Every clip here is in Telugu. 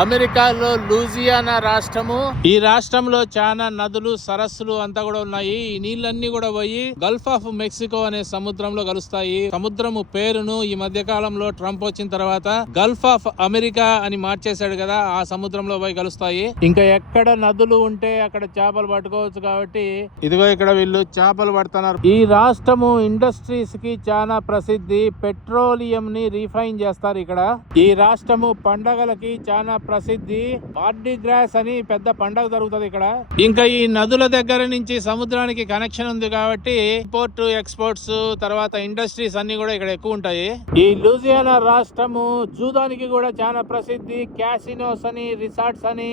అమెరికాలో లూజియానా రాష్ట్రము. ఈ రాష్ట్రంలో చాలా నదులు సరస్సులు అంతా కూడా ఉన్నాయి. ఈ నీళ్ళన్నీ కూడా పోయి గల్ఫ్ ఆఫ్ మెక్సికో అనే సముద్రంలో కలుస్తాయి. సముద్రము పేరును ఈ మధ్య కాలంలో ట్రంప్ వచ్చిన తర్వాత గల్ఫ్ ఆఫ్ అమెరికా అని మార్చేశాడు కదా ఆ సముద్రంలో పోయి కలుస్తాయి. ఇంకా ఎక్కడ నదులు ఉంటే అక్కడ చేపలు పట్టుకోవచ్చు కాబట్టి ఇదిగో ఇక్కడ వీళ్ళు చేపలు పడుతున్నారు. ఈ రాష్ట్రము ఇండస్ట్రీస్కి చాలా ప్రసిద్ధి. పెట్రోలియం ని రీఫైన్ చేస్తారు ఇక్కడ. ఈ రాష్ట్రము పండగలకి చాలా ప్రసిద్ధి బార్డిగ్రాస్ అని పెద్ద పండగ జరుగుతుంది ఇక్కడ. ఇంకా ఈ నదుల దగ్గర నుంచి సముద్రానికి కనెక్షన్ ఉంది కాబట్టి ఇంపోర్ట్ ఎక్స్పోర్ట్స్ తర్వాత ఇండస్ట్రీస్ అన్ని కూడా ఇక్కడ ఎక్కువ ఉంటాయి. ఈ లూజియానా రాష్ట్రము జూదానికి కూడా చాలా ప్రసిద్ధి. క్యాసినోస్ అని రిసార్ట్స్ అని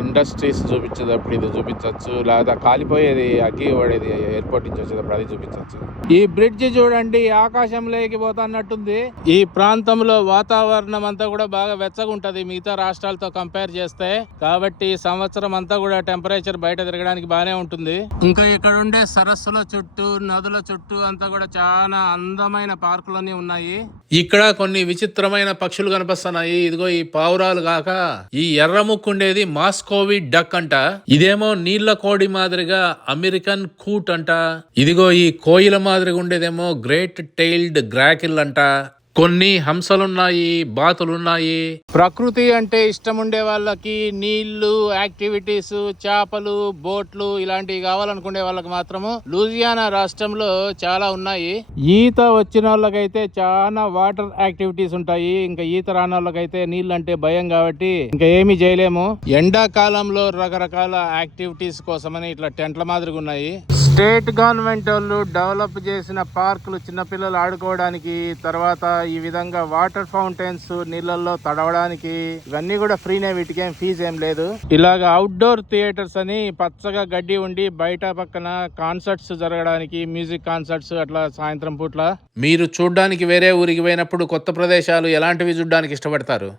ఇండస్ట్రీస్ చూపించేటప్పుడు ఇది చూపించవచ్చు లేదా కాలిపోయేది అగ్గి పడేది ఎయిర్పోర్ట్ నుంచి వచ్చేటప్పుడు అది చూపించవచ్చు. ఈ బ్రిడ్జ్ చూడండి ఆకాశంలోకి పోతున్నట్టుంది. ఈ ప్రాంతంలో వాతావరణం అంతా కూడా బాగా వెచ్చగా ఉంటది మిగతా రాష్ట్రాలతో కంపేర్ చేస్తే. కాబట్టి ఈ సంవత్సరం అంతా కూడా టెంపరేచర్ బయట తిరగడానికి బాగానే ఉంటుంది. ఇంకా ఇక్కడ ఉండే సరస్సుల చుట్టూ నదుల చుట్టూ అంతా కూడా చాలా అందమైన పార్కులన్నీ ఉన్నాయి. ఇక్కడ కొన్ని విచిత్రమైన పక్షులు కనిపిస్తున్నాయి. ఇదిగో ఈ పావురాలు కాక ఈ ఎర్ర ముక్కు ఉండేది మాస్కోవి డక్ అంట. ఇదేమో నీళ్ళ కోడి మాదిరిగా అమెరికన్ కూట్ అంట. ఇదిగో ఈ కోయిల మాదిరిగా ఉండేదేమో గ్రేట్ టైల్డ్ గ్రాకిల్ అంట. కొన్ని హంసలున్నాయి బాతులున్నాయి. ప్రకృతి అంటే ఇష్టం ఉండే వాళ్ళకి నీళ్ళు యాక్టివిటీస్ చేపలు బోట్లు ఇలాంటివి కావాలనుకునే వాళ్ళకి మాత్రము లూజియానా రాష్ట్రంలో చాలా ఉన్నాయి. ఈత వచ్చిన వాళ్ళకైతే చాలా వాటర్ యాక్టివిటీస్ ఉంటాయి. ఇంకా ఈత రాని వాళ్ళకైతే నీళ్ళు అంటే భయం కాబట్టి ఇంకా ఏమీ చేయలేము. ఎండాకాలంలో రకరకాల యాక్టివిటీస్ కోసమని ఇట్లా టెంట్ల మాదిరిగా ఉన్నాయి. స్టేట్ గవర్నమెంట్ వాళ్ళు డెవలప్ చేసిన పార్కులు చిన్నపిల్లలు ఆడుకోవడానికి తర్వాత ఈ విధంగా వాటర్ ఫౌంటైన్స్ నీళ్ళల్లో తడవడానికి ఇవన్నీ కూడా ఫ్రీనే వీటికేం ఫీజు ఏం లేదు. ఇలాగ అవుట్డోర్ థియేటర్స్ అని పచ్చగా గడ్డి ఉండి బయట పక్కన కాన్సర్ట్స్ జరగడానికి మ్యూజిక్ కాన్సర్ట్స్ అట్లా సాయంత్రం పూట్ల. మీరు చూడడానికి వేరే ఊరికి పోయినప్పుడు కొత్త ప్రదేశాలు ఎలాంటివి చూడడానికి ఇష్టపడతారు?